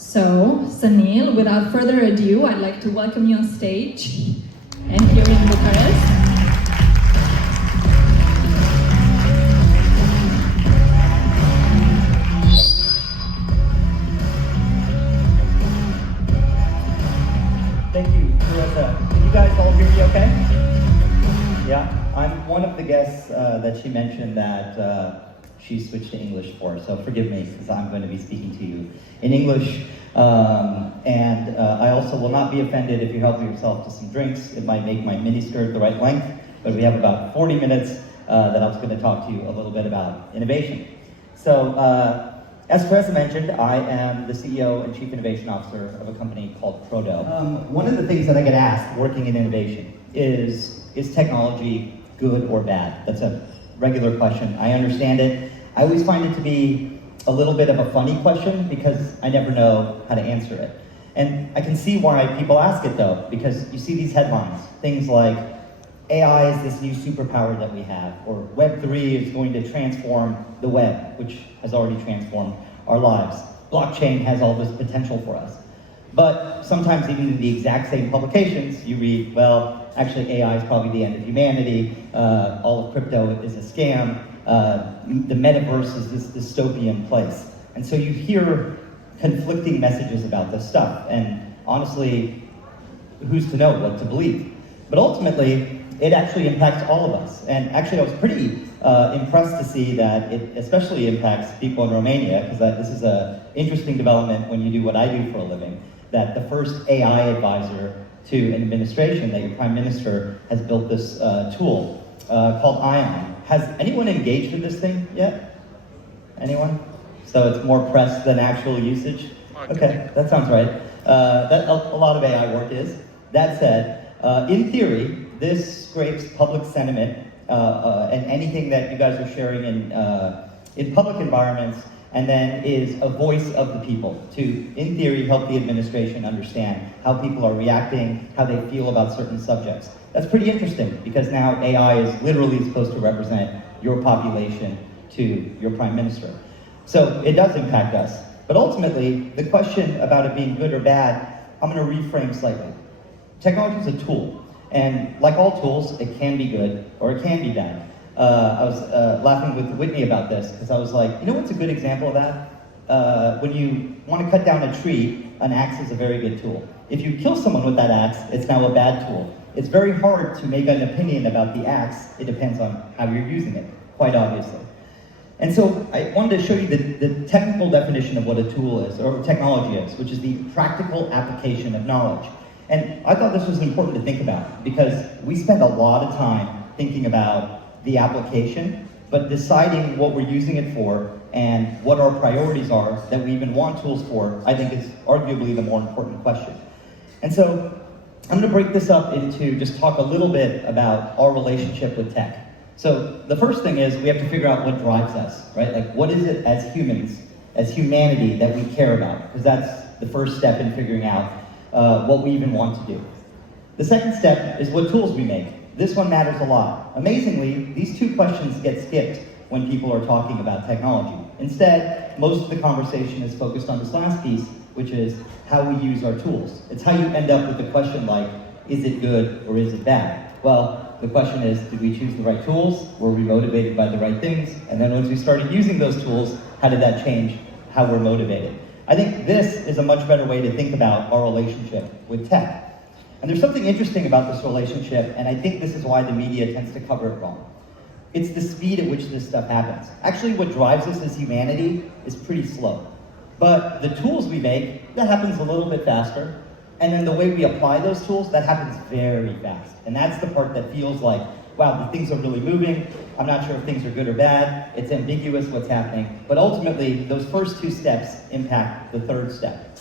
So, Saneel, without further ado, I'd like to welcome you on stage and here in Bucharest. Thank you, Teresa. Can you guys all hear me okay? Yeah, I'm one of the guests that she mentioned that she switched to English for, so forgive me because I'm going to be speaking to you in English. I also will not be offended if you help yourself to some drinks. It might make my miniskirt the right length, but we have about 40 minutes that I was going to talk to you a little bit about innovation. So, as Teresa mentioned, I am the CEO and Chief Innovation Officer of a company called Proto. One of the things that I get asked working in innovation is technology good or bad? That's a regular question. I understand it. I always find it to be a little bit of a funny question because I never know how to answer it. And I can see why people ask it though, because you see these headlines, things like AI is this new superpower that we have, or Web3 is going to transform the web, which has already transformed our lives. Blockchain has all this potential for us. But sometimes even in the exact same publications, you read, well, actually AI is probably the end of humanity, all of crypto is a scam, the metaverse is this dystopian place. And so you hear conflicting messages about this stuff, and honestly, who's to know what to believe? But ultimately, it actually impacts all of us. And actually, I was pretty impressed to see that it especially impacts people in Romania, because this is an interesting development when you do what I do for a living, that the first AI advisor to an administration, that your prime minister has built this tool called ION. Has anyone engaged in this thing yet? Anyone? So it's more press than actual usage? Okay, that sounds right. That a lot of AI work is. That said, in theory, this scrapes public sentiment and anything that you guys are sharing in public environments, and then is a voice of the people to, in theory, help the administration understand how people are reacting, how they feel about certain subjects. That's pretty interesting because now AI is literally supposed to represent your population to your prime minister. So it does impact us. But ultimately, the question about it being good or bad, I'm going to reframe slightly. Technology is a tool. And like all tools, it can be good or it can be bad. I was laughing with Whitney about this because I was like, you know what's a good example of that? When you want to cut down a tree, an axe is a very good tool. If you kill someone with that axe, it's now a bad tool. It's very hard to make an opinion about the axe. It depends on how you're using it, quite obviously. And so I wanted to show you the technical definition of what a tool is, or technology is, which is the practical application of knowledge. And I thought this was important to think about because we spend a lot of time thinking about the application, but deciding what we're using it for and what our priorities are that we even want tools for, I think is arguably the more important question. And so I'm going to break this up into just talk a little bit about our relationship with tech. So the first thing is we have to figure out what drives us, right? Like what is it as humans, as humanity that we care about? Because that's the first step in figuring out what we even want to do. The second step is what tools we make. This one matters a lot. Amazingly, these two questions get skipped when people are talking about technology. Instead, most of the conversation is focused on this last piece, which is how we use our tools. It's how you end up with the question like, is it good or is it bad? Well, the question is, did we choose the right tools? Were we motivated by the right things? And then once we started using those tools, how did that change how we're motivated? I think this is a much better way to think about our relationship with tech. And there's something interesting about this relationship, and I think this is why the media tends to cover it wrong. It's the speed at which this stuff happens. Actually, what drives us as humanity is pretty slow. But the tools we make, that happens a little bit faster. And then the way we apply those tools, that happens very fast. And that's the part that feels like, wow, the things are really moving. I'm not sure if things are good or bad. It's ambiguous what's happening. But ultimately, those first two steps impact the third step.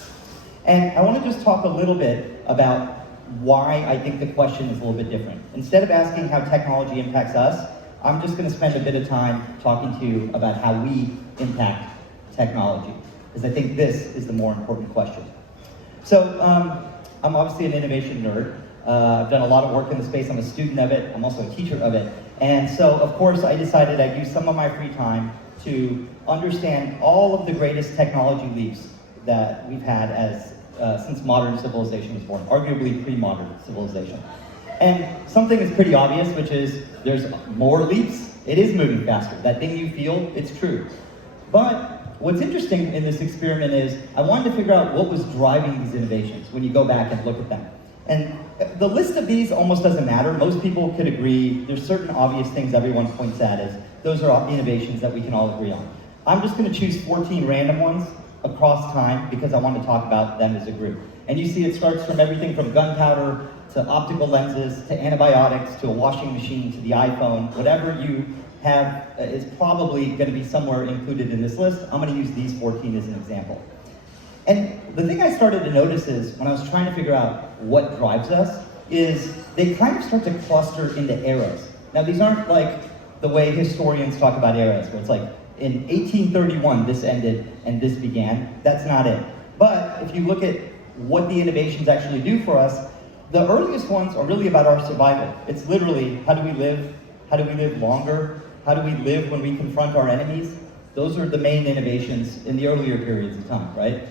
And I want to just talk a little bit about why I think the question is a little bit different. Instead of asking how technology impacts us, I'm just going to spend a bit of time talking to you about how we impact technology, because I think this is the more important question. So I'm obviously an innovation nerd. I've done a lot of work in the space. I'm a student of it. I'm also a teacher of it. And so, of course, I decided I'd use some of my free time to understand all of the greatest technology leaps that we've had as since modern civilization was born, arguably pre-modern civilization. And something is pretty obvious, which is there's more leaps. It is moving faster. That thing you feel, it's true. But what's interesting in this experiment is I wanted to figure out what was driving these innovations when you go back and look at them. And the list of these almost doesn't matter. Most people could agree. There's certain obvious things everyone points at as those are innovations that we can all agree on. I'm just going to choose 14 random ones across time because I want to talk about them as a group. And you see it starts from everything from gunpowder to optical lenses to antibiotics to a washing machine to the iPhone. Whatever you have is probably going to be somewhere included in this list. I'm going to use these 14 as an example. And the thing I started to notice is when I was trying to figure out what drives us is they kind of start to cluster into eras. Now these aren't like the way historians talk about eras, where it's like in 1831 this ended and this began. That's not it. But if you look at what the innovations actually do for us, the earliest ones are really about our survival. It's literally, how do we live? How do we live longer? How do we live when we confront our enemies? Those are the main innovations in the earlier periods of time, right?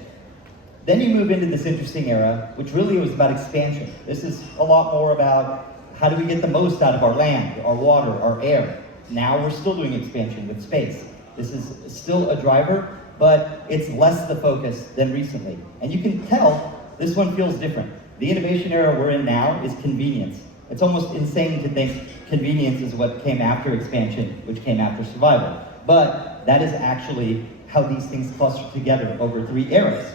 Then you move into this interesting era, which really was about expansion. This is a lot more about how do we get the most out of our land, our water, our air. Now we're still doing expansion with space. This is still a driver, but it's less the focus than recently. And you can tell this one feels different. The innovation era we're in now is convenience. It's almost insane to think convenience is what came after expansion, which came after survival. But that is actually how these things cluster together over 3 eras.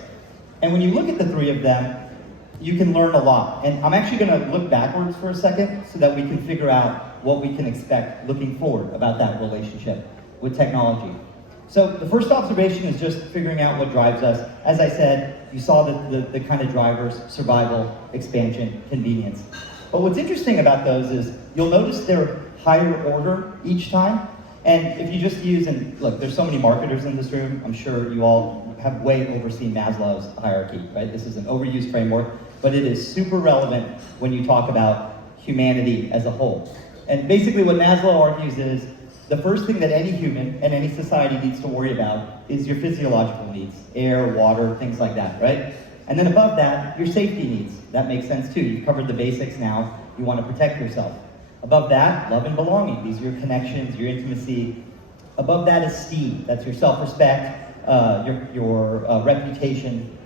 And when you look at the 3 of them, you can learn a lot. And I'm actually going to look backwards for a second so that we can figure out what we can expect looking forward about that relationship with technology. So the first observation is just figuring out what drives us. As I said, you saw the kind of drivers: survival, expansion, convenience. But what's interesting about those is you'll notice they're higher order each time. And if you just use, and look, there's so many marketers in this room, I'm sure you all have way overseen Maslow's hierarchy, right? This is an overused framework, but it is super relevant when you talk about humanity as a whole. And basically what Maslow argues is the first thing that any human and any society needs to worry about is your physiological needs: air, water, things like that, right? And then above that, your safety needs. That makes sense too. You've covered the basics now. You want to protect yourself. Above that, love and belonging. These are your connections, your intimacy. Above that, esteem. That's your self-respect, your reputation.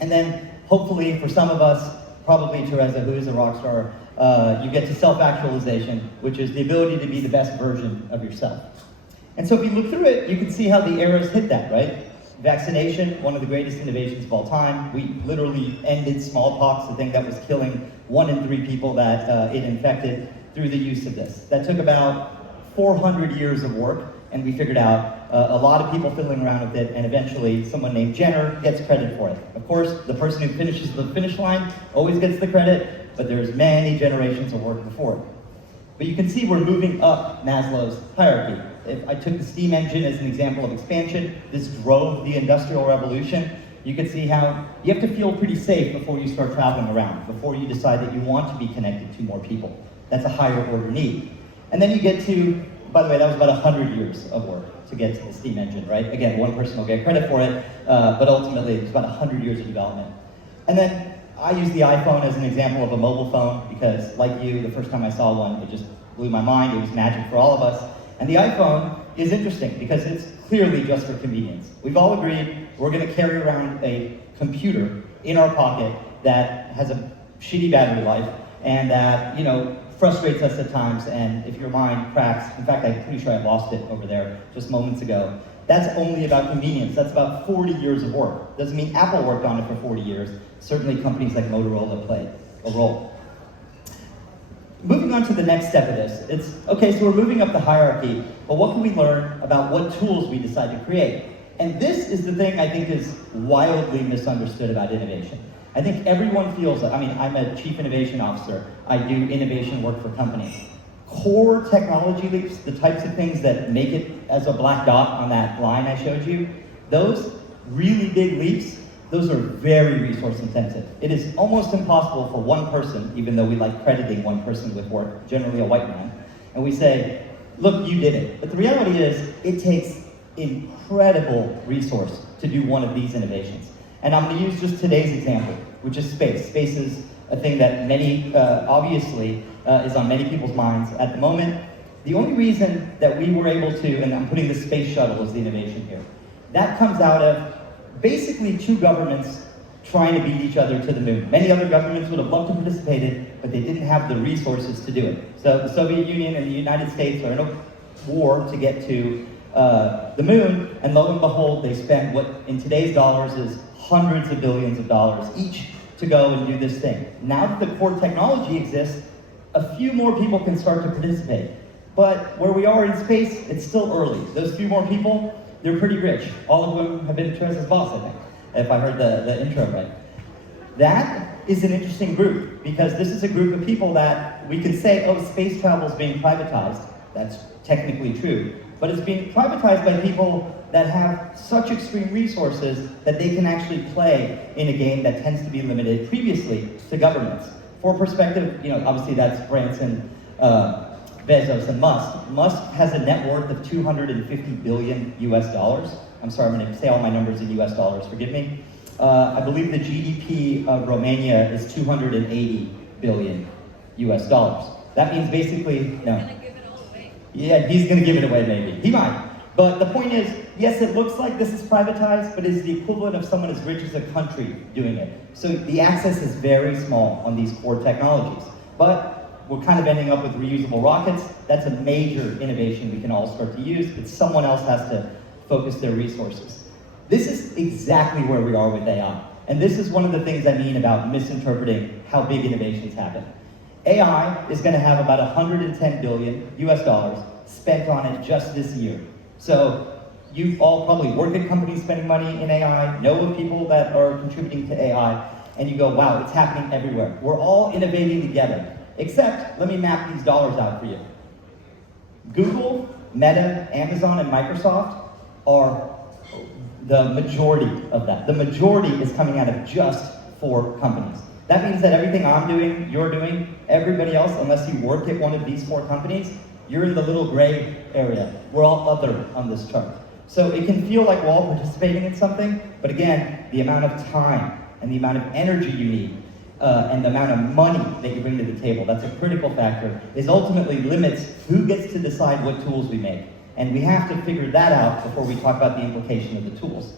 And then, hopefully, for some of us, probably Teresa, who is a rock star, you get to self-actualization, which is the ability to be the best version of yourself. And so if you look through it, you can see how the eras hit that, right? Vaccination, one of the greatest innovations of all time. We literally ended smallpox, the thing that was killing 1 in 3 people that it infected, through the use of this. That took about 400 years of work, and we figured out a lot of people fiddling around with it, and eventually someone named Jenner gets credit for it. Of course, the person who finishes the finish line always gets the credit, but there's many generations of work before it. But you can see we're moving up Maslow's hierarchy. If I took the steam engine as an example of expansion, this drove the Industrial Revolution. You can see how you have to feel pretty safe before you start traveling around, before you decide that you want to be connected to more people. That's a higher order need. And then you get to, by the way, that was about 100 years of work to get to the steam engine, right? Again, one person will get credit for it, but ultimately it's about 100 years of development. And then I use the iPhone as an example of a mobile phone because, like you, the first time I saw one, it just blew my mind. It was magic for all of us. And the iPhone is interesting because it's clearly just for convenience. We've all agreed we're going to carry around a computer in our pocket that has a shitty battery life and that, frustrates us at times, and if your mind cracks, in fact, I'm pretty sure I lost it over there just moments ago. That's only about convenience. That's about 40 years of work. Doesn't mean Apple worked on it for 40 years. Certainly companies like Motorola played a role. Moving on to the next step of this, it's, okay, so we're moving up the hierarchy, but what can we learn about what tools we decide to create? And this is the thing I think is wildly misunderstood about innovation. I think everyone feels that, I'm a chief innovation officer. I do innovation work for companies. Core technology leaps, the types of things that make it as a black dot on that line I showed you, those really big leaps, those are very resource intensive. It is almost impossible for one person, even though we like crediting one person with work, generally a white man, and we say, look, you did it. But the reality is, it takes incredible resource to do one of these innovations. And I'm going to use just today's example, which is space. Space is a thing that many, obviously, is on many people's minds at the moment. The only reason that we were able to, and I'm putting the space shuttle as the innovation here, that comes out of basically two governments trying to beat each other to the moon. Many other governments would have loved to participate in, but they didn't have the resources to do it. So the Soviet Union and the United States are in a war to get to the moon, and lo and behold, they spent what in today's dollars is hundreds of billions of dollars each to go and do this thing. Now that the core technology exists, a few more people can start to participate. But where we are in space, it's still early. Those few more people, they're pretty rich. All of them have been Teresa's boss, I think, if I heard the intro right. That is an interesting group, because this is a group of people that we can say, oh, space travel is being privatized. That's technically true. But it's being privatized by people that have such extreme resources that they can actually play in a game that tends to be limited previously to governments. For perspective, obviously that's Branson, Bezos, and Musk. Musk has a net worth of 250 billion US dollars. I'm sorry, I'm going to say all my numbers in US dollars, forgive me. I believe the GDP of Romania is 280 billion US dollars. That means basically, no. Yeah, he's going to give it away maybe. He might. But the point is, yes, it looks like this is privatized, but it's the equivalent of someone as rich as a country doing it. So the access is very small on these core technologies. But we're kind of ending up with reusable rockets. That's a major innovation we can all start to use, but someone else has to focus their resources. This is exactly where we are with AI. And this is one of the things I mean about misinterpreting how big innovations happen. AI is going to have about 110 billion US dollars spent on it just this year. So you all probably work at companies spending money in AI, know of people that are contributing to AI, and you go, wow, it's happening everywhere. We're all innovating together. Except, let me map these dollars out for you. Google, Meta, Amazon, and Microsoft are the majority of that. The majority is coming out of just 4 companies. That means that everything I'm doing, you're doing, everybody else, unless you work at one of these 4 companies, you're in the little gray area. We're all other on this chart. So it can feel like we're all participating in something, but again, the amount of time and the amount of energy you need and the amount of money that you bring to the table, that's a critical factor, is ultimately limits who gets to decide what tools we make. And we have to figure that out before we talk about the implication of the tools.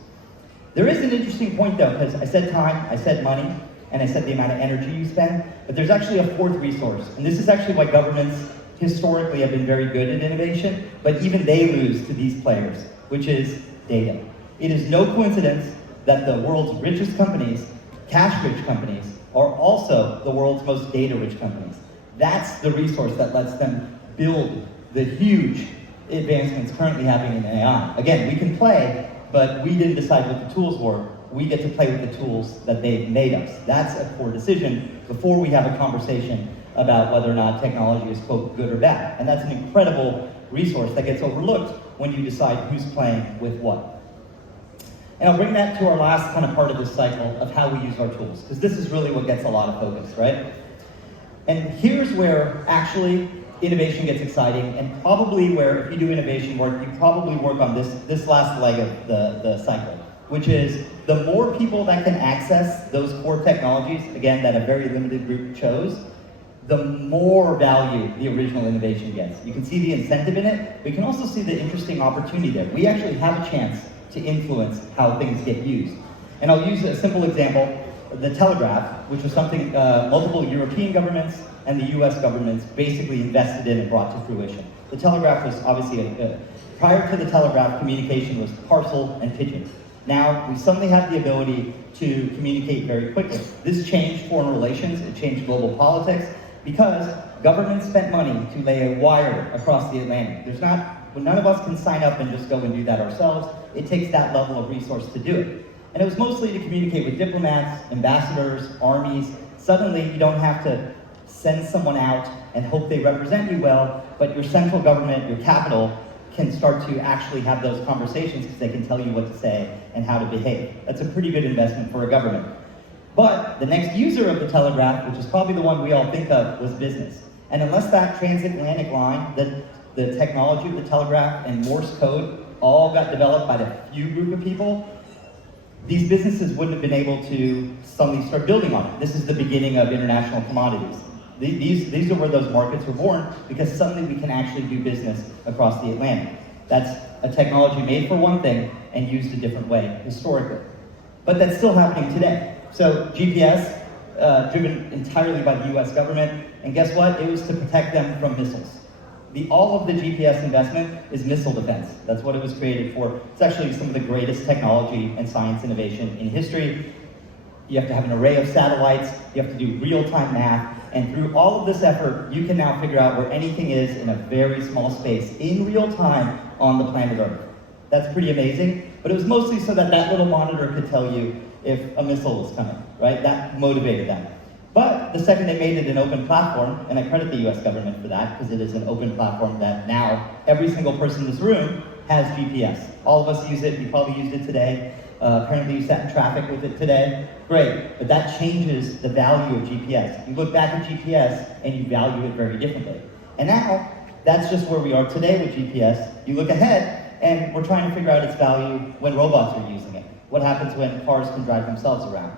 There is an interesting point though, because I said time, I said money, and I said the amount of energy you spend, but there's actually a 4th resource. And this is actually why governments historically have been very good at innovation, but even they lose to these players, which is data. It is no coincidence that the world's richest companies, cash-rich companies, are also the world's most data-rich companies. That's the resource that lets them build the huge advancements currently happening in AI. Again, we can play, but we didn't decide what the tools were. We get to play with the tools that they've made us. That's a core decision before we have a conversation about whether or not technology is, quote, good or bad. And that's an incredible resource that gets overlooked when you decide who's playing with what. And I'll bring that to our last kind of part of this cycle of how we use our tools, because this is really what gets a lot of focus, right? And here's where actually innovation gets exciting, and probably where, if you do innovation work, you probably work on this last leg of the cycle, which is the more people that can access those core technologies, again, that a very limited group chose, the more value the original innovation gets. You can see the incentive in it, but you can also see the interesting opportunity there. We actually have a chance to influence how things get used. And I'll use a simple example, the telegraph, which was something multiple European governments and the US governments basically invested in and brought to fruition. The telegraph was obviously, prior to the telegraph, communication was parcel and pigeon. Now, we suddenly have the ability to communicate very quickly. This changed foreign relations, it changed global politics, because governments spent money to lay a wire across the Atlantic. None of us can sign up and just go and do that ourselves. It takes that level of resource to do it. And it was mostly to communicate with diplomats, ambassadors, armies. Suddenly, you don't have to send someone out and hope they represent you well, but your central government, your capital, can start to actually have those conversations because they can tell you what to say and how to behave. That's a pretty good investment for a government. But the next user of the telegraph, which is probably the one we all think of, was business. And unless that transatlantic line, the technology of the telegraph and Morse code all got developed by a few group of people, these businesses wouldn't have been able to suddenly start building on it. This is the beginning of international commodities. These are where those markets were born, because suddenly we can actually do business across the Atlantic. That's a technology made for one thing and used a different way historically. But that's still happening today. So GPS, driven entirely by the US government, and guess what? It was to protect them from missiles. All of the GPS investment is missile defense. That's what it was created for. It's actually some of the greatest technology and science innovation in history. You have to have an array of satellites, you have to do real-time math, and through all of this effort, you can now figure out where anything is in a very small space, in real time, on the planet Earth. That's pretty amazing, but it was mostly so that that little monitor could tell you if a missile was coming, right? That motivated them. But the second they made it an open platform, and I credit the US government for that, because it is an open platform that now every single person in this room has GPS. All of us use it, you probably used it today. Apparently you sat in traffic with it today. Great, but that changes the value of GPS. You look back at GPS and you value it very differently. And now, that's just where we are today with GPS. You look ahead and we're trying to figure out its value when robots are using it. What happens when cars can drive themselves around?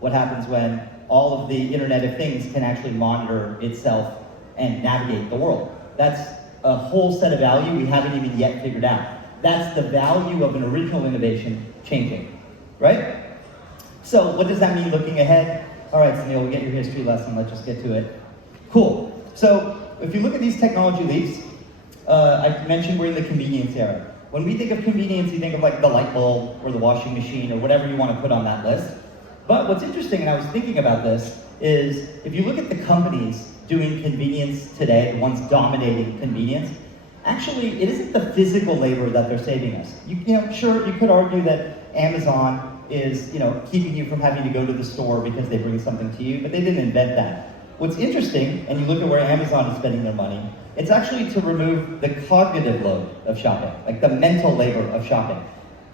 What happens when all of the Internet of Things can actually monitor itself and navigate the world? That's a whole set of value we haven't even yet figured out. That's the value of an original innovation changing, right? So what does that mean looking ahead? All right, Saneel, we get your history lesson, let's just get to it. Cool. So if you look at these technology leaps, I mentioned we're in the convenience era. When we think of convenience, you think of like the light bulb or the washing machine or whatever you want to put on that list. But what's interesting, and I was thinking about this, is if you look at the companies doing convenience today, the ones dominating convenience, actually it isn't the physical labor that they're saving us. Sure, you could argue that Amazon is keeping you from having to go to the store because they bring something to you, but they didn't invent that. What's interesting, and you look at where Amazon is spending their money, it's actually to remove the cognitive load of shopping, like the mental labor of shopping.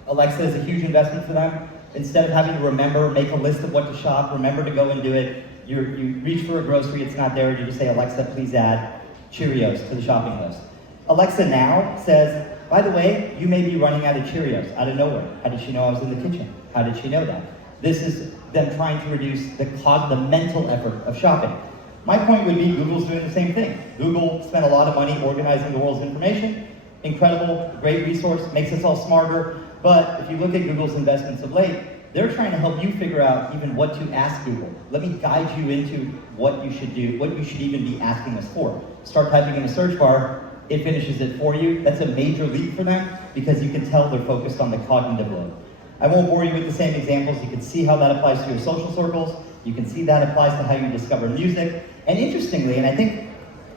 Alexa is a huge investment for them. Instead of having to remember, make a list of what to shop, remember to go and do it, you reach for a grocery, it's not there, you just say, Alexa, please add Cheerios to the shopping list. Alexa now says, by the way, you may be running out of Cheerios out of nowhere. How did she know I was in the kitchen? How did she know that? This is them trying to reduce the mental effort of shopping. My point would be Google's doing the same thing. Google spent a lot of money organizing the world's information. Incredible, great resource, makes us all smarter. But if you look at Google's investments of late, they're trying to help you figure out even what to ask Google. Let me guide you into what you should do, what you should even be asking us for. Start typing in a search bar, it finishes it for you. That's a major leap for them because you can tell they're focused on the cognitive load. I won't bore you with the same examples. You can see how that applies to your social circles. You can see that applies to how you discover music. And interestingly, and I think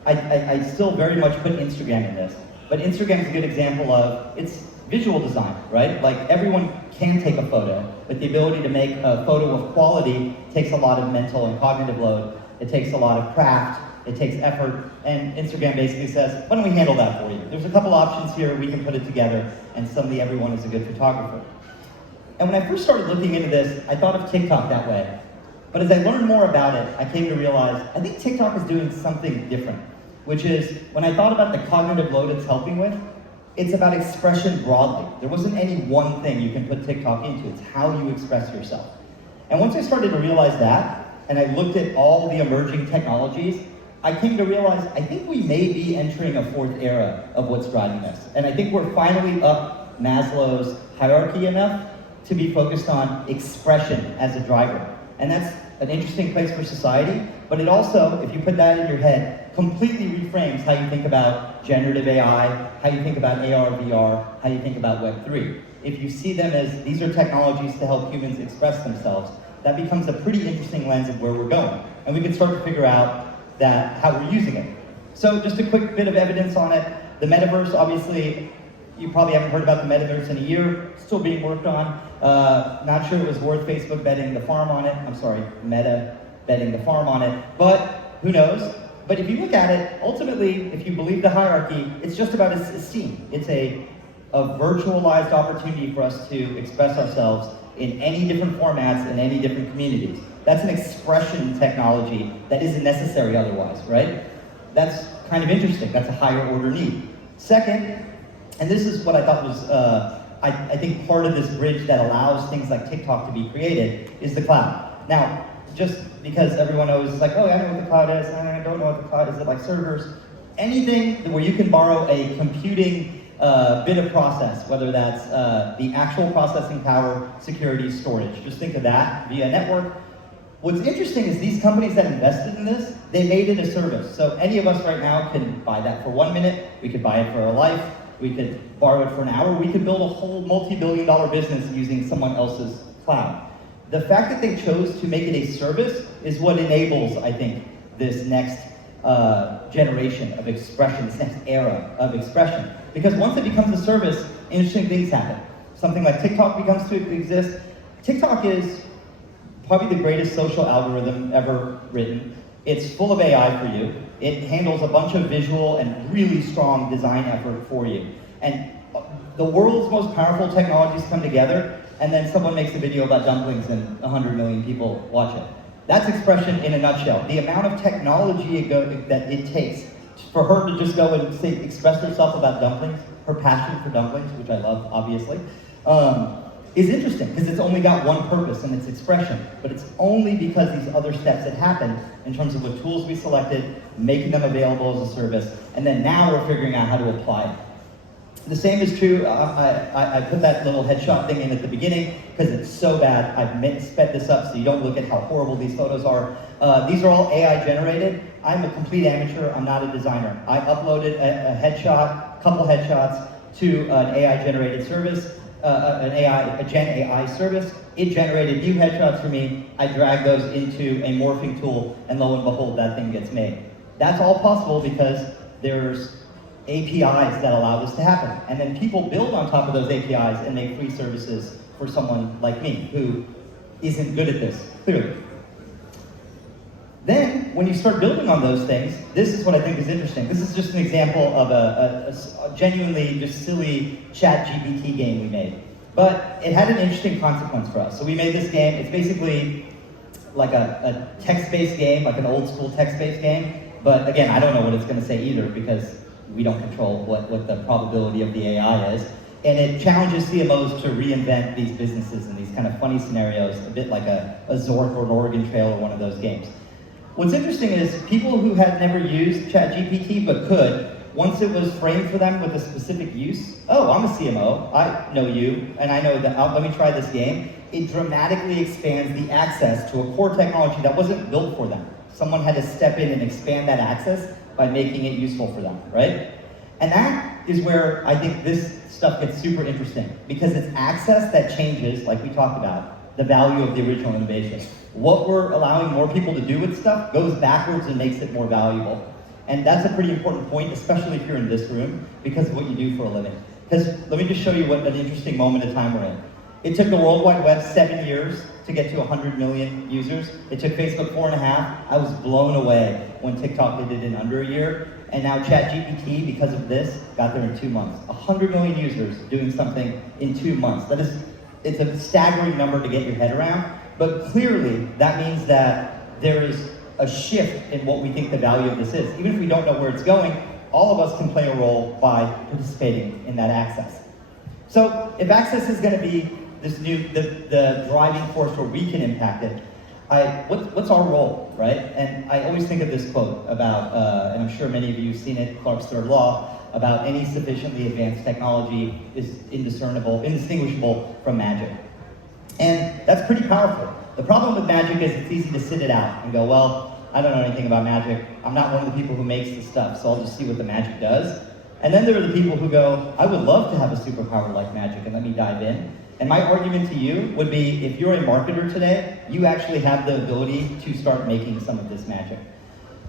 I still very much put Instagram in this, but Instagram is a good example of it's visual design, right? Like everyone can take a photo, but the ability to make a photo of quality takes a lot of mental and cognitive load. It takes a lot of craft. It takes effort, and Instagram basically says, why don't we handle that for you? There's a couple options here, we can put it together, and suddenly everyone is a good photographer. And when I first started looking into this, I thought of TikTok that way. But as I learned more about it, I came to realize, I think TikTok is doing something different, which is, when I thought about the cognitive load it's helping with, it's about expression broadly. There wasn't any one thing you can put TikTok into, it's how you express yourself. And once I started to realize that, and I looked at all the emerging technologies, I came to realize, I think we may be entering a fourth era of what's driving us. And I think we're finally up Maslow's hierarchy enough to be focused on expression as a driver. And that's an interesting place for society, but it also, if you put that in your head, completely reframes how you think about generative AI, how you think about AR, VR, how you think about Web3. If you see them as, these are technologies to help humans express themselves, that becomes a pretty interesting lens of where we're going. And we can start to figure out how we're using it. So just a quick bit of evidence on it. The metaverse, obviously, you probably haven't heard about the metaverse in a year, still being worked on. Not sure it was worth Facebook betting the farm on it. I'm sorry, Meta betting the farm on it, but who knows? But if you look at it, ultimately, if you believe the hierarchy, it's just about esteem. It's a virtualized opportunity for us to express ourselves in any different formats, in any different communities. That's an expression technology that isn't necessary otherwise, right? That's kind of interesting. That's a higher order need. Second, and this is what I thought was I think part of this bridge that allows things like TikTok to be created is the cloud. Now, just because everyone knows, like, oh, I know what the cloud is, I don't know what the cloud is, it like servers, anything where you can borrow a computing bit of process, whether that's the actual processing power, security, storage. Just think of that via network. What's interesting is these companies that invested in this, they made it a service. So any of us right now can buy that for 1 minute, we could buy it for a life, we could borrow it for an hour, we could build a whole multi-billion-dollar business using someone else's cloud. The fact that they chose to make it a service is what enables, I think, this next generation of expression, this next era of expression. Because once it becomes a service, interesting things happen. Something like TikTok becomes to exist. TikTok is probably the greatest social algorithm ever written. It's full of AI for you. It handles a bunch of visual and really strong design effort for you. And the world's most powerful technologies come together, and then someone makes a video about dumplings and 100 million people watch it. That's expression in a nutshell. The amount of technology that it takes for her to just go and say, express herself about dumplings, her passion for dumplings, which I love, obviously, is interesting because it's only got one purpose and it's expression. But it's only because these other steps had happened in terms of the tools we selected, making them available as a service, and then now we're figuring out how to apply it. The same is true, I put that little headshot thing in at the beginning because it's so bad. I've sped this up so you don't look at how horrible these photos are. These are all AI generated. I'm a complete amateur, I'm not a designer. I uploaded a headshot, couple headshots to an AI generated service, a Gen AI service. It generated new headshots for me. I dragged those into a morphing tool, and lo and behold, that thing gets made. That's all possible because there's APIs that allow this to happen. And then people build on top of those APIs and make free services for someone like me who isn't good at this, clearly. Then, when you start building on those things, this is what I think is interesting. This is just an example of a genuinely just silly ChatGPT game we made. But it had an interesting consequence for us. So we made this game. It's basically like a text-based game, like an old school text-based game. But again, I don't know what it's going to say either because we don't control what the probability of the AI is. And it challenges CMOs to reinvent these businesses in these kind of funny scenarios, a bit like a Zork or an Oregon Trail or one of those games. What's interesting is people who had never used ChatGPT but could, once it was framed for them with a specific use, oh, I'm a CMO, I know you, and I know that, let me try this game, it dramatically expands the access to a core technology that wasn't built for them. Someone had to step in and expand that access by making it useful for them, right? And that is where I think this stuff gets super interesting, because it's access that changes, like we talked about, the value of the original innovation. What we're allowing more people to do with stuff goes backwards and makes it more valuable. And that's a pretty important point, especially if you're in this room, because of what you do for a living. Because let me just show you what an interesting moment of time we're in. It took the World Wide Web 7 years to get to 100 million users. It took Facebook 4.5. I was blown away when TikTok did it in under a year. And now ChatGPT, because of this, got there in 2 months. 100 million users doing something in 2 months. It's a staggering number to get your head around. But clearly, that means that there is a shift in what we think the value of this is. Even if we don't know where it's going, all of us can play a role by participating in that access. So if access is going to be this the driving force where we can impact it, what's our role, right? And I always think of this quote about, and I'm sure many of you have seen it, Clarke's third law, about any sufficiently advanced technology is indistinguishable from magic. And that's pretty powerful. The problem with magic is it's easy to sit it out and go, well, I don't know anything about magic. I'm not one of the people who makes the stuff, so I'll just see what the magic does. And then there are the people who go, I would love to have a superpower like magic, and let me dive in. And my argument to you would be, if you're a marketer today, you actually have the ability to start making some of this magic.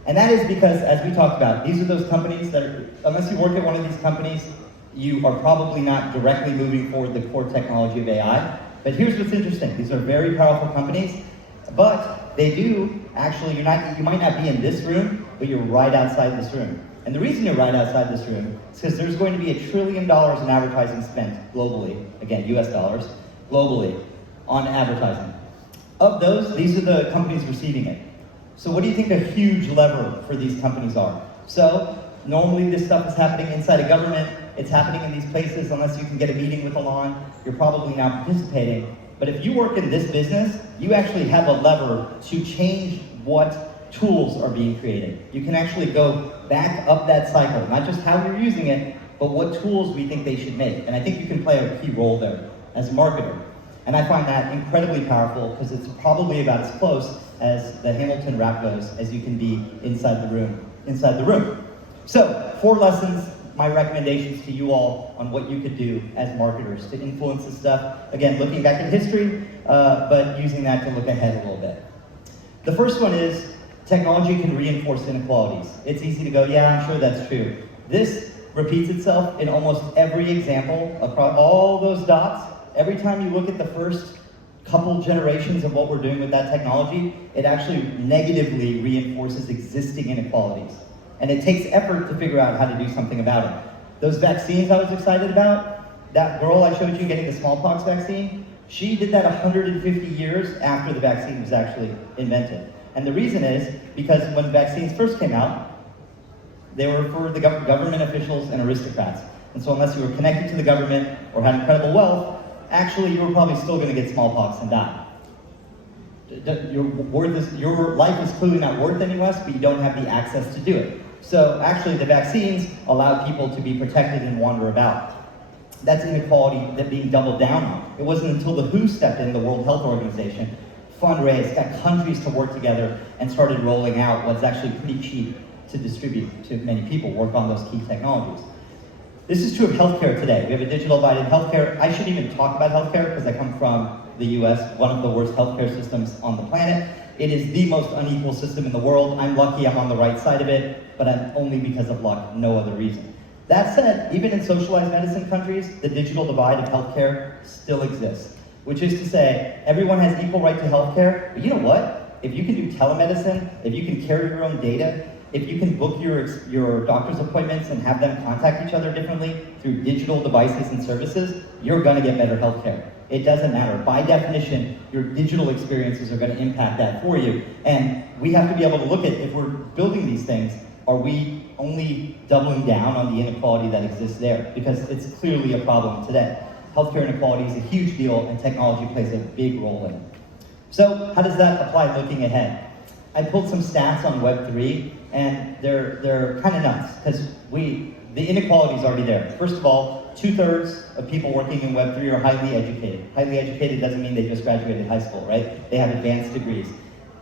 And that is because, as we talked about, these are those companies that are, unless you work at one of these companies, you are probably not directly moving forward the core technology of AI. But here's what's interesting. These are very powerful companies, but they do actually, you might not be in this room, but you're right outside this room. And the reason you're right outside this room is because there's going to be $1 trillion in advertising spent globally, again, US dollars, globally, on advertising. Of those, these are the companies receiving it. So what do you think a huge lever for these companies are? So normally this stuff is happening inside a government. It's happening in these places. Unless you can get a meeting with Alon, you're probably not participating. But if you work in this business, you actually have a lever to change what tools are being created. You can actually go back up that cycle, not just how you're using it, but what tools we think they should make. And I think you can play a key role there as a marketer. And I find that incredibly powerful because it's probably about as close as the Hamilton rap goes as you can be inside the room. So, 4 lessons, my recommendations to you all on what you could do as marketers to influence this stuff. Again, looking back at history, but using that to look ahead a little bit. The first one is technology can reinforce inequalities. It's easy to go, yeah, I'm sure that's true. This repeats itself in almost every example across all those dots. Every time you look at the first couple generations of what we're doing with that technology, it actually negatively reinforces existing inequalities. And it takes effort to figure out how to do something about it. Those vaccines I was excited about, that girl I showed you getting the smallpox vaccine, she did that 150 years after the vaccine was actually invented. And the reason is because when vaccines first came out, they were for the government officials and aristocrats. And so unless you were connected to the government or had incredible wealth, actually you were probably still going to get smallpox and die. Your life is clearly not worth any less, but you don't have the access to do it. So actually the vaccines allowed people to be protected and wander about. That's inequality that being doubled down on. It wasn't until the WHO stepped in, the World Health Organization, fundraised, got countries to work together, and started rolling out what's actually pretty cheap to distribute to many people, work on those key technologies. This is true of healthcare today. We have a digital divide in healthcare. I shouldn't even talk about healthcare because I come from the US, one of the worst healthcare systems on the planet. It is the most unequal system in the world. I'm lucky I'm on the right side of it, but I'm only because of luck, no other reason. That said, even in socialized medicine countries, the digital divide of healthcare still exists, which is to say, everyone has equal right to healthcare, but you know what? If you can do telemedicine, if you can carry your own data, if you can book your doctor's appointments and have them contact each other differently through digital devices and services, you're gonna get better healthcare. It doesn't matter. By definition, your digital experiences are gonna impact that for you. And we have to be able to look at, if we're building these things, are we only doubling down on the inequality that exists there? Because it's clearly a problem today. Healthcare inequality is a huge deal and technology plays a big role in it. So how does that apply looking ahead? I pulled some stats on Web3 and they're kind of nuts because the inequality is already there. First of all, 2/3 of people working in Web3 are highly educated. Highly educated doesn't mean they just graduated high school, right? They have advanced degrees.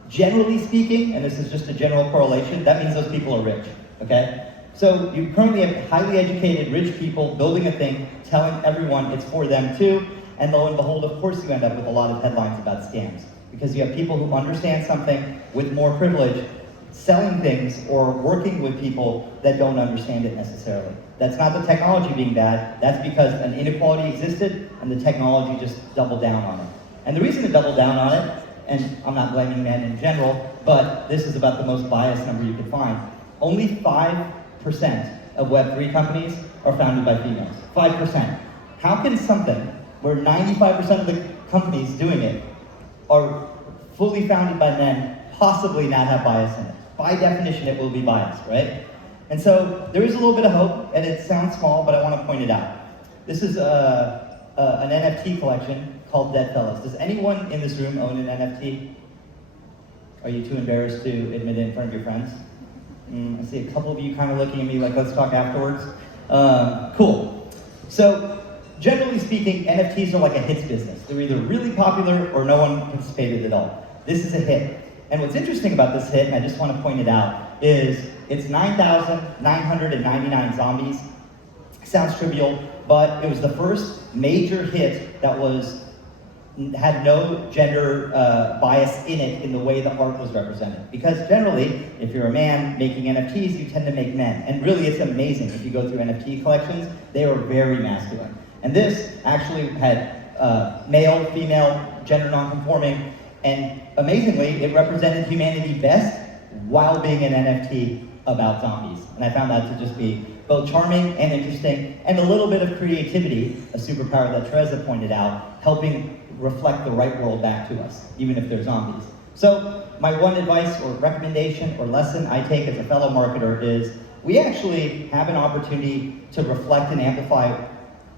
Generally speaking, and this is just a general correlation, that means those people are rich, okay? So you currently have highly educated, rich people building a thing, telling everyone it's for them too, and lo and behold, of course you end up with a lot of headlines about scams. Because you have people who understand something with more privilege, selling things or working with people that don't understand it necessarily. That's not the technology being bad, that's because an inequality existed and the technology just doubled down on it. And the reason to double down on it, and I'm not blaming men in general, but this is about the most biased number you can find. Only 5% of Web3 companies are founded by females. 5%. How can something where 95% of the companies doing it are fully founded by men possibly not have bias in it? By definition, it will be biased, right? And so there is a little bit of hope, and it sounds small, but I want to point it out. This is an NFT collection called Dead Fellas. Does anyone in this room own an NFT? Are you too embarrassed to admit it in front of your friends? I see a couple of you kind of looking at me like, let's talk afterwards. Cool. So, generally speaking, NFTs are like a hits business. They're either really popular or no one participated at all. This is a hit. And what's interesting about this hit, and I just want to point it out, is it's 9,999 zombies. Sounds trivial, but it was the first major hit that had no gender bias in it in the way the art was represented. Because generally, if you're a man making NFTs, you tend to make men. And really, it's amazing. If you go through NFT collections, they are very masculine. And this actually had male, female, gender non-conforming, and amazingly, it represented humanity best while being an NFT about zombies. And I found that to just be both charming and interesting, and a little bit of creativity, a superpower that Teresa pointed out, helping reflect the right world back to us, even if they're zombies. So my one advice or recommendation or lesson I take as a fellow marketer is we actually have an opportunity to reflect and amplify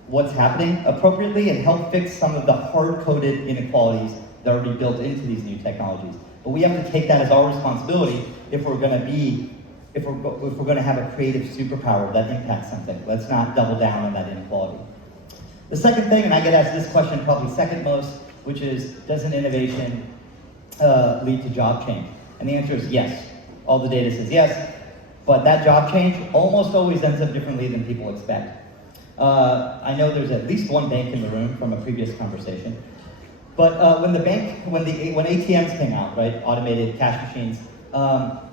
what's happening appropriately and help fix some of the hard-coded inequalities that are already built into these new technologies. But we have to take that as our responsibility if we're going to have a creative superpower that impacts something. Let's not double down on that inequality. The second thing, and I get asked this question probably second most, which is, does an innovation lead to job change? And the answer is yes. All the data says yes, but that job change almost always ends up differently than people expect. I know there's at least one bank in the room from a previous conversation, but when ATMs came out, right, automated cash machines,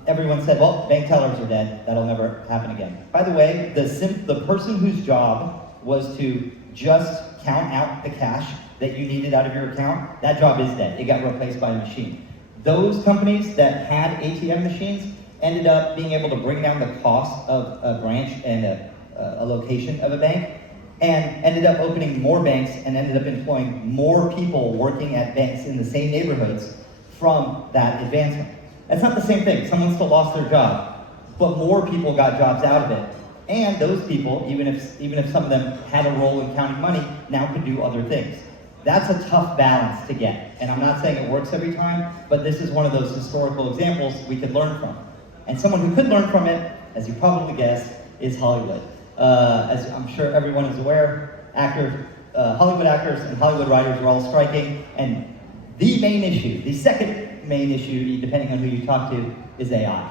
everyone said, well, bank tellers are dead, that'll never happen again. By the way, the person whose job was to just count out the cash that you needed out of your account, that job is dead. It got replaced by a machine. Those companies that had ATM machines ended up being able to bring down the cost of a branch and a location of a bank, and ended up opening more banks and ended up employing more people working at banks in the same neighborhoods from that advancement. That's not the same thing. Someone still lost their job, but more people got jobs out of it. And those people, even if some of them had a role in counting money, now could do other things. That's a tough balance to get. And I'm not saying it works every time, but this is one of those historical examples we could learn from. And someone who could learn from it, as you probably guessed, is Hollywood. As I'm sure everyone is aware, Hollywood actors and Hollywood writers are all striking, and the main issue, the second main issue, depending on who you talk to, is AI.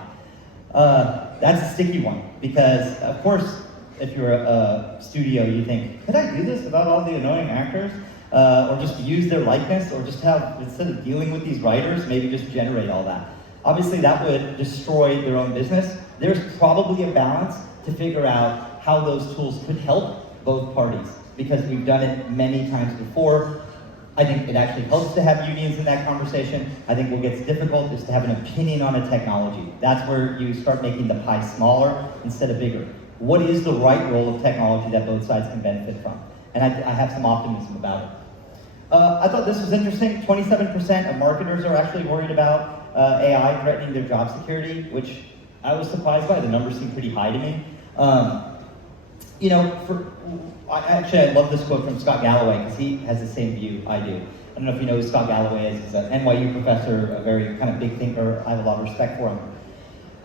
That's a sticky one, because of course, if you're a studio, you think, could I do this without all the annoying actors? Or just use their likeness, or just have, instead of dealing with these writers, maybe just generate all that. Obviously that would destroy their own business. There's probably a balance to figure out how those tools could help both parties, because we've done it many times before. I think it actually helps to have unions in that conversation. I think what gets difficult is to have an opinion on a technology. That's where you start making the pie smaller instead of bigger. What is the right role of technology that both sides can benefit from? And I have some optimism about it. I thought this was interesting. 27% of marketers are actually worried about AI threatening their job security, which I was surprised by. The numbers seem pretty high to me. I love this quote from Scott Galloway, because he has the same view I do. I don't know if you know who Scott Galloway is. He's an NYU professor, a very kind of big thinker. I have a lot of respect for him.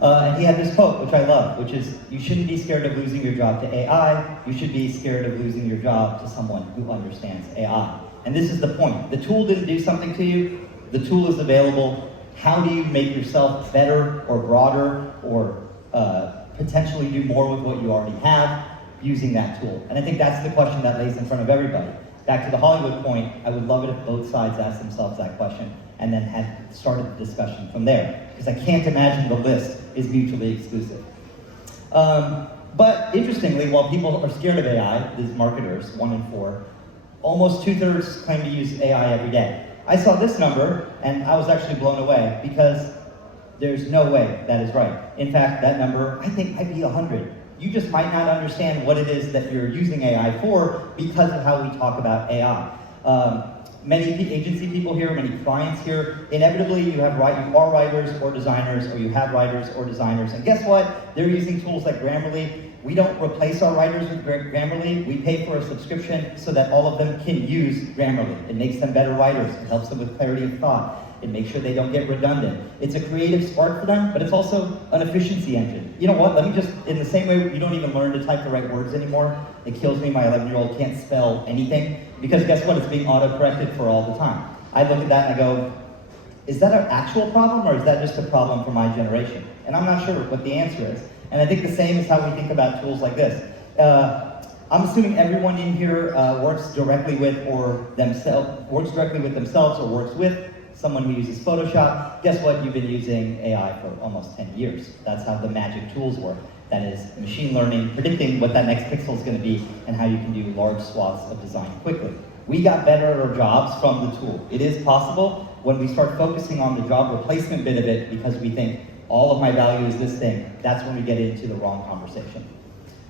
And he had this quote, which I love, which is, you shouldn't be scared of losing your job to AI, you should be scared of losing your job to someone who understands AI. And this is the point. The tool didn't do something to you, the tool is available. How do you make yourself better or broader or potentially do more with what you already have using that tool? And I think that's the question that lays in front of everybody. Back to the Hollywood point, I would love it if both sides asked themselves that question and then had started the discussion from there. Because I can't imagine the list is mutually exclusive. But interestingly, while people are scared of AI, these marketers, 1 in 4, almost 2/3 claim to use AI every day. I saw this number and I was actually blown away, because there's no way that is right. In fact, that number, I think, might be 100. You just might not understand what it is that you're using AI for because of how we talk about AI. Many agency people here, many clients here, inevitably you are writers or designers, or you have writers or designers, and guess what? They're using tools like Grammarly. We don't replace our writers with Grammarly. We pay for a subscription so that all of them can use Grammarly. It makes them better writers. It helps them with clarity of thought. It makes sure they don't get redundant. It's a creative spark for them, but it's also an efficiency engine. You know what? Let me just, in the same way you don't even learn to type the right words anymore, it kills me my 11-year-old can't spell anything, because guess what? It's being auto-corrected for all the time. I look at that and I go, is that an actual problem, or is that just a problem for my generation? And I'm not sure what the answer is. And I think the same is how we think about tools like this. I'm assuming everyone in here works directly with themselves or works with someone who uses Photoshop. Guess what? You've been using AI for almost 10 years. That's how the magic tools work. That is machine learning, predicting what that next pixel is going to be and how you can do large swaths of design quickly. We got better at our jobs from the tool. It is possible. When we start focusing on the job replacement bit of it because we think all of my value is this thing, that's when we get into the wrong conversation.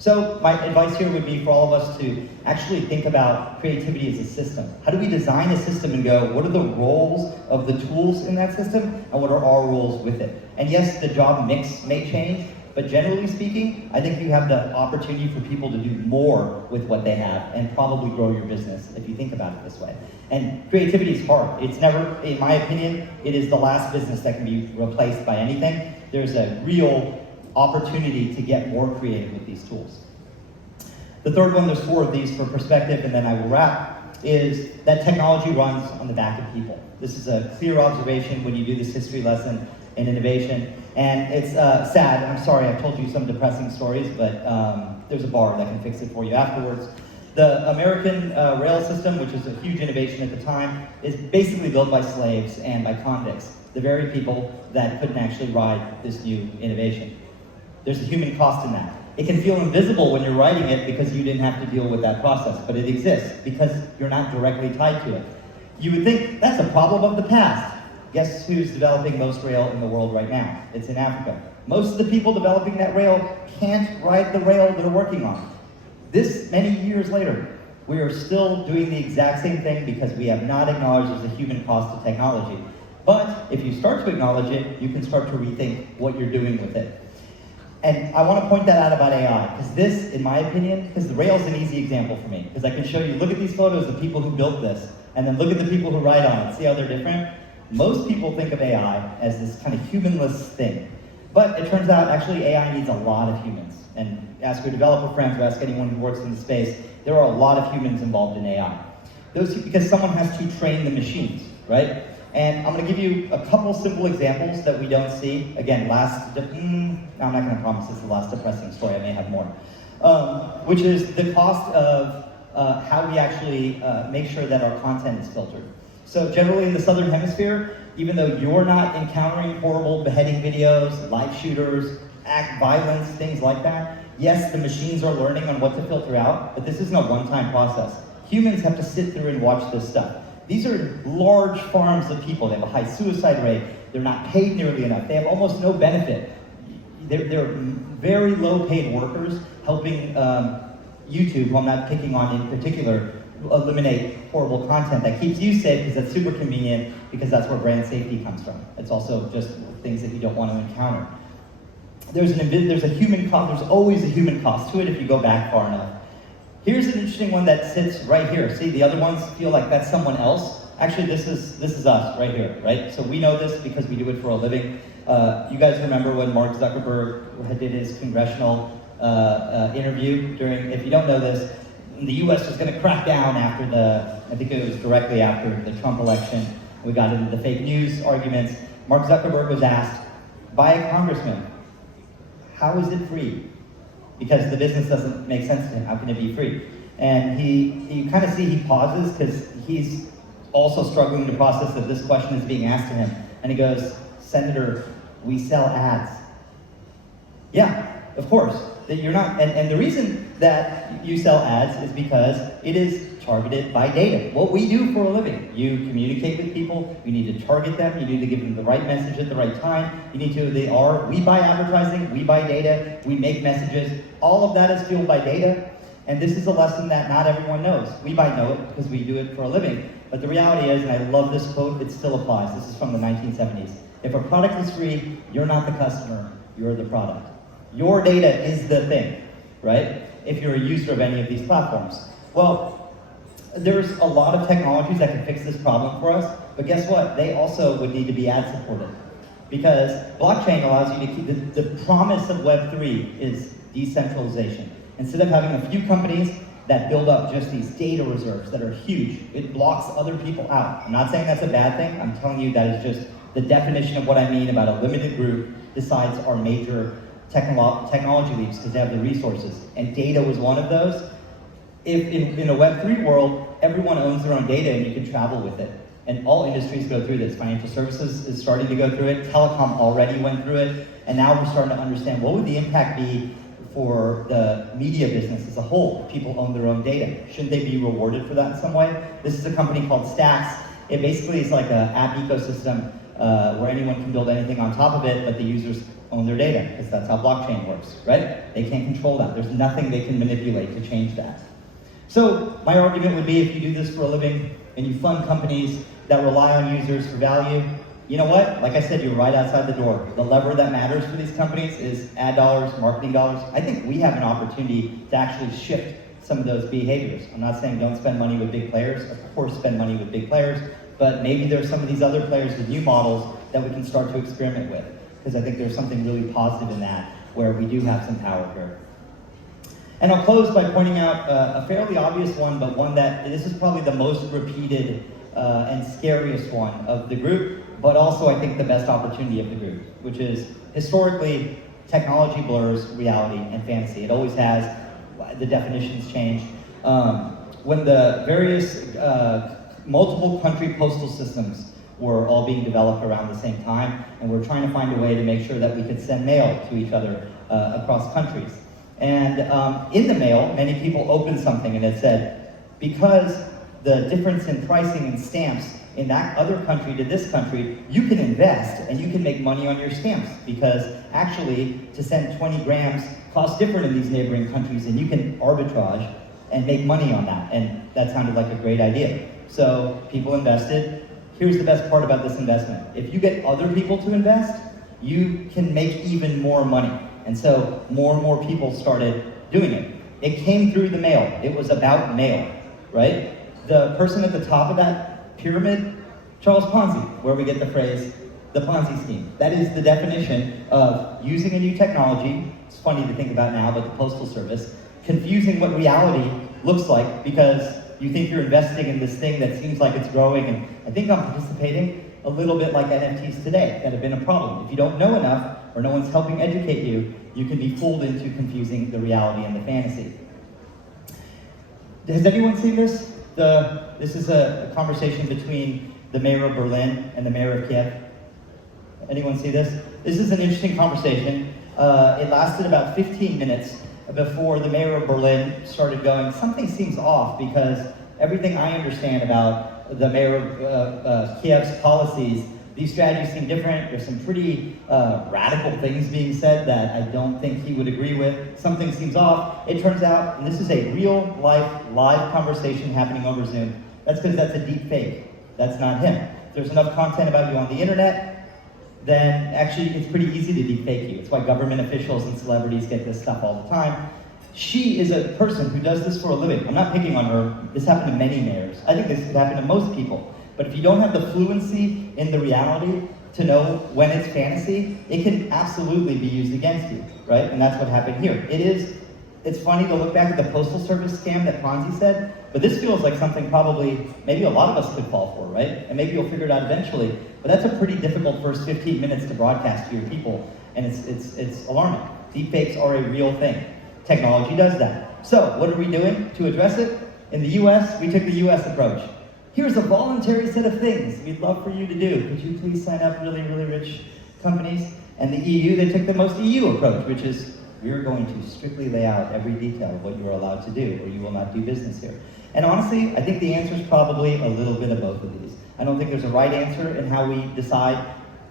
So my advice here would be for all of us to actually think about creativity as a system. How do we design a system and go, what are the roles of the tools in that system, and what are our roles with it? And yes, the job mix may change, But generally speaking, I think you have the opportunity for people to do more with what they have and probably grow your business if you think about it this way. And creativity is hard. It's never, in my opinion, it is the last business that can be replaced by anything. There's a real opportunity to get more creative with these tools. The third one, there's 4 of these for perspective, and then I will wrap, is that technology runs on the back of people. This is a clear observation when you do this history lesson in innovation. And it's sad, I'm sorry, I've told you some depressing stories, but there's a bar that can fix it for you afterwards. The American rail system, which is a huge innovation at the time, is basically built by slaves and by convicts, the very people that couldn't actually ride this new innovation. There's a human cost in that. It can feel invisible when you're writing it because you didn't have to deal with that process, but it exists because you're not directly tied to it. You would think that's a problem of the past. Guess who's developing most rail in the world right now? It's in Africa. Most of the people developing that rail can't ride the rail they're working on. This many years later, we are still doing the exact same thing because we have not acknowledged there's a human cost to technology. But if you start to acknowledge it, you can start to rethink what you're doing with it. And I want to point that out about AI, because this, in my opinion, because the rail's an easy example for me, because I can show you, look at these photos of people who built this, and then look at the people who ride on it, see how they're different? Most people think of AI as this kind of humanless thing. But it turns out, actually, AI needs a lot of humans. And ask your developer friends or ask anyone who works in the space, there are a lot of humans involved in AI. Because someone has to train the machines, right? And I'm going to give you a couple simple examples that we don't see. Again, no, I'm not going to promise this is the last depressing story, I may have more. Which is the cost of how we actually make sure that our content is filtered. So generally in the Southern Hemisphere, even though you're not encountering horrible beheading videos, live shooters, act violence, things like that, yes, the machines are learning on what to filter out, but this isn't a one-time process. Humans have to sit through and watch this stuff. These are large farms of people. They have a high suicide rate. They're not paid nearly enough. They have almost no benefit. They're very low-paid workers helping YouTube, who I'm not picking on in particular, eliminate horrible content that keeps you safe because that's super convenient, because that's where brand safety comes from. It's also just things that you don't want to encounter. There's a human cost. There's always a human cost to it if you go back far enough. Here's an interesting one that sits right here. See, the other ones feel like that's someone else. Actually, this is us right here, right? So we know this because we do it for a living. You guys remember when Mark Zuckerberg did his congressional interview during, if you don't know this, the US was going to crack down after I think it was directly after the Trump election. We got into the fake news arguments. Mark Zuckerberg was asked by a congressman, how is it free? Because the business doesn't make sense to him. How can it be free? And you kind of see he pauses because he's also struggling to process that this question is being asked to him. And he goes, Senator, we sell ads. Yeah, of course. That you're not, and the reason that you sell ads is because it is targeted by data. What we do for a living, you communicate with people, you need to target them, you need to give them the right message at the right time, you need to, we buy advertising, we buy data, we make messages, all of that is fueled by data, and this is a lesson that not everyone knows. We might know it because we do it for a living, but the reality is, and I love this quote, it still applies, this is from the 1970s, if a product is free, you're not the customer, you're the product. Your data is the thing, right? If you're a user of any of these platforms. Well, there's a lot of technologies that can fix this problem for us, but guess what? They also would need to be ad supported. Because blockchain allows you to keep, the promise of Web3 is decentralization. Instead of having a few companies that build up just these data reserves that are huge, it blocks other people out. I'm not saying that's a bad thing, I'm telling you that is just the definition of what I mean about a limited group decides our major technology leaps because they have the resources, and data was one of those. If in a Web3 world, everyone owns their own data and you can travel with it. And all industries go through this. Financial services is starting to go through it. Telecom already went through it. And now we're starting to understand what would the impact be for the media business as a whole. People own their own data. Shouldn't they be rewarded for that in some way? This is a company called Stacks. It basically is like an app ecosystem where anyone can build anything on top of it, but the users own their data, because that's how blockchain works, right? They can't control that. There's nothing they can manipulate to change that. So my argument would be, if you do this for a living and you fund companies that rely on users for value, you know what? Like I said, you're right outside the door. The lever that matters for these companies is ad dollars, marketing dollars. I think we have an opportunity to actually shift some of those behaviors. I'm not saying don't spend money with big players. Of course, spend money with big players, but maybe there's some of these other players with new models that we can start to experiment with, because I think there's something really positive in that, where we do have some power here. And I'll close by pointing out a fairly obvious one, but one that, this is probably the most repeated and scariest one of the group, but also I think the best opportunity of the group, which is historically, technology blurs reality and fantasy. It always has. The definitions change. When the various multiple country postal systems were all being developed around the same time, and we're trying to find a way to make sure that we could send mail to each other across countries. And in the mail, many people opened something and it said, because the difference in pricing and stamps in that other country to this country, you can invest and you can make money on your stamps, because actually to send 20 grams costs different in these neighboring countries, and you can arbitrage and make money on that. And that sounded like a great idea. So people invested. Here's the best part about this investment. If you get other people to invest, you can make even more money. And so more and more people started doing it. It came through the mail. It was about mail, right? The person at the top of that pyramid, Charles Ponzi, where we get the phrase, the Ponzi scheme. That is the definition of using a new technology. It's funny to think about now, but the Postal Service, confusing what reality looks like, because you think you're investing in this thing that seems like it's growing, and I think I'm participating a little bit like NFTs today that have been a problem. If you don't know enough, or no one's helping educate you, you can be fooled into confusing the reality and the fantasy. Has anyone seen this? This is a conversation between the mayor of Berlin and the mayor of Kiev. Anyone see this? This is an interesting conversation. It lasted about 15 minutes before the mayor of Berlin started going, something seems off, because everything I understand about the mayor of Kiev's policies, these strategies seem different. There's some pretty radical things being said that I don't think he would agree with. Something seems off. It turns out, and this is a real life, live conversation happening over Zoom, that's because that's a deep fake. That's not him. If there's enough content about you on the internet, then actually it's pretty easy to deep fake you. It's why government officials and celebrities get this stuff all the time. She is a person who does this for a living. I'm not picking on her. This happened to many mayors. I think this could happen to most people. But if you don't have the fluency in the reality to know when it's fantasy, it can absolutely be used against you, right? And that's what happened here. It's funny to look back at the Postal Service scam that Ponzi said, but this feels like something probably maybe a lot of us could fall for, right? And maybe you'll figure it out eventually. But that's a pretty difficult first 15 minutes to broadcast to your people, and it's alarming. Deepfakes are a real thing. Technology does that. So what are we doing to address it? In the US, we took the US approach. Here's a voluntary set of things we'd love for you to do. Could you please sign up really, really rich companies? And the EU, they took the most EU approach, which is we're going to strictly lay out every detail of what you are allowed to do, or you will not do business here. And honestly, I think the answer is probably a little bit of both of these. I don't think there's a right answer in how we decide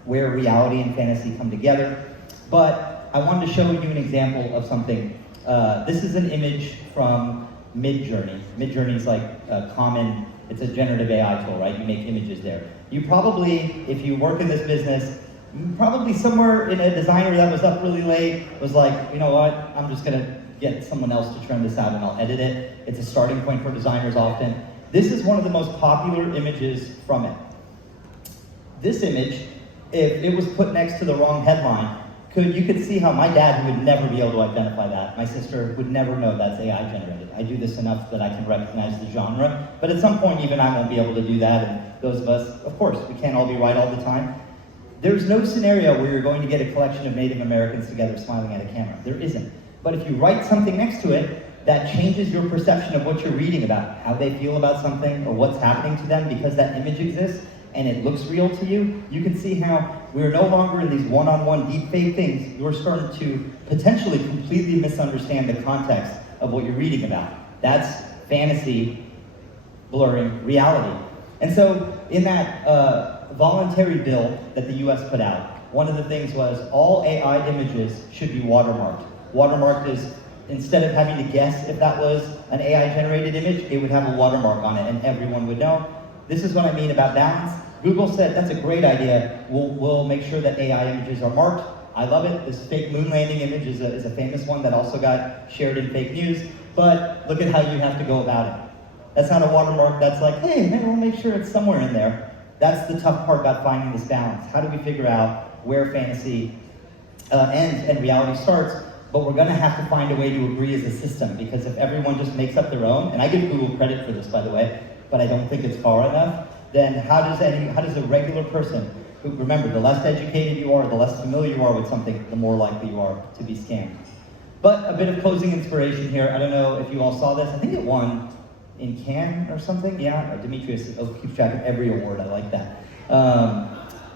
where reality and fantasy come together, but I wanted to show you an example of something. This is an image from Midjourney. Midjourney is like a common, it's a generative AI tool, right? You make images there. You probably, if you work in this business, probably somewhere in a designer that was up really late was like, you know what, I'm just gonna get someone else to trim this out and I'll edit it. It's a starting point for designers often. This is one of the most popular images from it. This image, if it was put next to the wrong headline, you could see how my dad would never be able to identify that. My sister would never know that's AI generated. I do this enough that I can recognize the genre, but at some point even I won't be able to do that, and those of us, of course, we can't all be right all the time. There's no scenario where you're going to get a collection of Native Americans together smiling at a camera. There isn't. But if you write something next to it that changes your perception of what you're reading about, how they feel about something, or what's happening to them because that image exists, and it looks real to you, you can see how we're no longer in these one-on-one deepfake things. You're starting to potentially completely misunderstand the context of what you're reading about. That's fantasy blurring reality. And so in that voluntary bill that the US put out, one of the things was all AI images should be watermarked. Watermarked is, instead of having to guess if that was an AI generated image, it would have a watermark on it and everyone would know. This is what I mean about balance. Google said, that's a great idea. We'll make sure that AI images are marked. I love it. This fake moon landing image is a famous one that also got shared in fake news. But look at how you have to go about it. That's not a watermark. That's like, hey, maybe we'll make sure it's somewhere in there. That's the tough part about finding this balance. How do we figure out where fantasy ends and reality starts? But we're going to have to find a way to agree as a system, because if everyone just makes up their own, and I give Google credit for this, by the way, but I don't think it's far enough, then how does a regular person, who, remember, the less educated you are, the less familiar you are with something, the more likely you are to be scammed. But a bit of closing inspiration here. I don't know if you all saw this. I think it won in Cannes or something. Yeah, Demetrius keeps track of every award. I like that.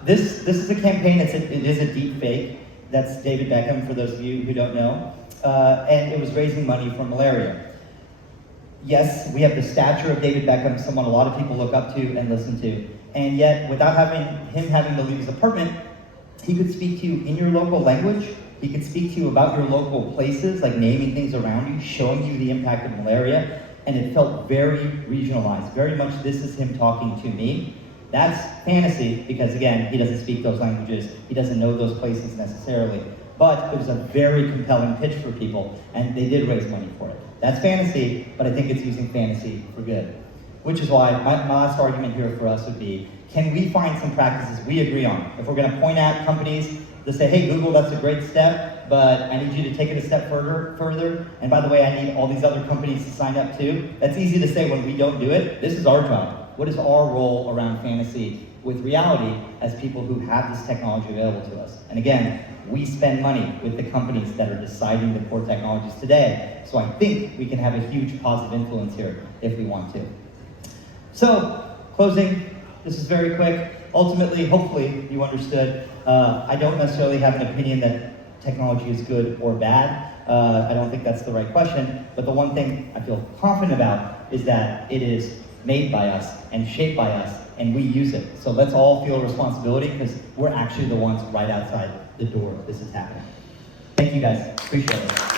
This is a campaign. It is a deep fake. That's David Beckham, for those of you who don't know. And it was raising money for malaria. Yes, we have the stature of David Beckham, someone a lot of people look up to and listen to. And yet, without him having to leave his apartment, he could speak to you in your local language. He could speak to you about your local places, like naming things around you, showing you the impact of malaria. And it felt very regionalized, very much this is him talking to me. That's fantasy, because again, he doesn't speak those languages, he doesn't know those places necessarily. But it was a very compelling pitch for people, and they did raise money for it. That's fantasy, but I think it's using fantasy for good. Which is why my last argument here for us would be, can we find some practices we agree on? If we're gonna point at companies that say, hey Google, that's a great step, but I need you to take it a step further, and by the way, I need all these other companies to sign up too. That's easy to say when we don't do it. This is our job. What is our role around fantasy with reality as people who have this technology available to us? And again, we spend money with the companies that are deciding the core technologies today, so I think we can have a huge positive influence here if we want to. So, closing, this is very quick. Ultimately, hopefully, you understood. I don't necessarily have an opinion that technology is good or bad. I don't think that's the right question. But the one thing I feel confident about is that it is made by us and shaped by us, and we use it. So let's all feel responsibility, because we're actually the ones right outside the door this is happening. Thank you guys. Appreciate it.